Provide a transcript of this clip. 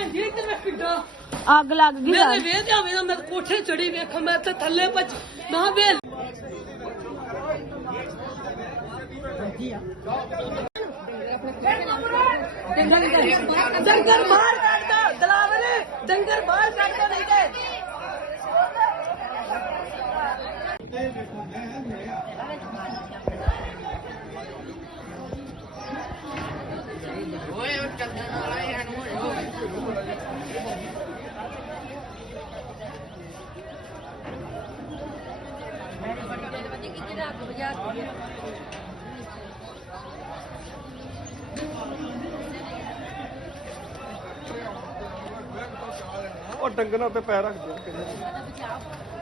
ਭੈਣ ਜੀ ਤੇ ਮੈਂ ਕਿੱਡਾ ਅੱਗ ਲੱਗ ਗਈ ਮੇਰੇ ਵੇਹ ਤੇ ਆਵੇਂ ਮੈਂ ਕੋਠੇ ਚੜੀ ਵੇਖ ਮੈਂ ਤੇ ਥੱਲੇ ਪੱਜ ਨਾ ਵੇਲ ਡੰਗਰ ਬਾਹਰ ਕੱਢ ਦੋ ਦਲਾਵਰ ਡੰਗਰ ਬਾਹਰ ਕੱਢ ਦੋ ਨਹੀਂ ਤੇ ਓਏ ਉਹ ਚੱਲਣ ਵਾਲਾ ਹੀ ਉਹ ਡੰਗਰਾਂ ਉੱਤੇ ਪੈਰ ਰੱਖ ਦੇ